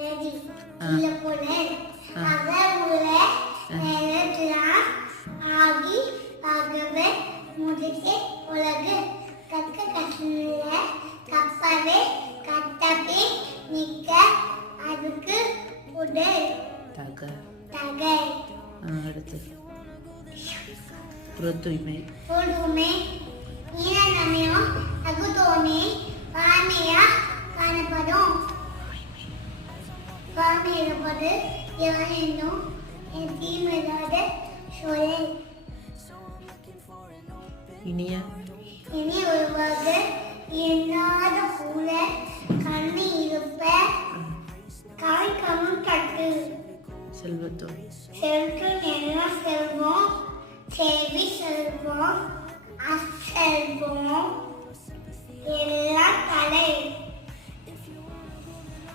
ready இல்ல போல அகவுல நேரத்தான் ஆகி ஆகவே முடித்து உலகு கற்க கற்ற கப்பவே கட்டப்பி நிக்க அதுக்கு உடல் தகை அடுத்து புறத்தூய்மை ஈரநமயம் அகுதோமே வாமையா காணப்படும் வாமை இருப்பது யாரென்னும் தீமில்லாத சூழல் இனிய இனி ஒருவாக எண்ணாத கூட கண்ணி இருப்ப காய்கமும் தட்டு செல்வத்தோடு செல்வம் எல்லாம் செல்வம் செல்வி செல்வம் அசெல்வம் எல்லாம் தலை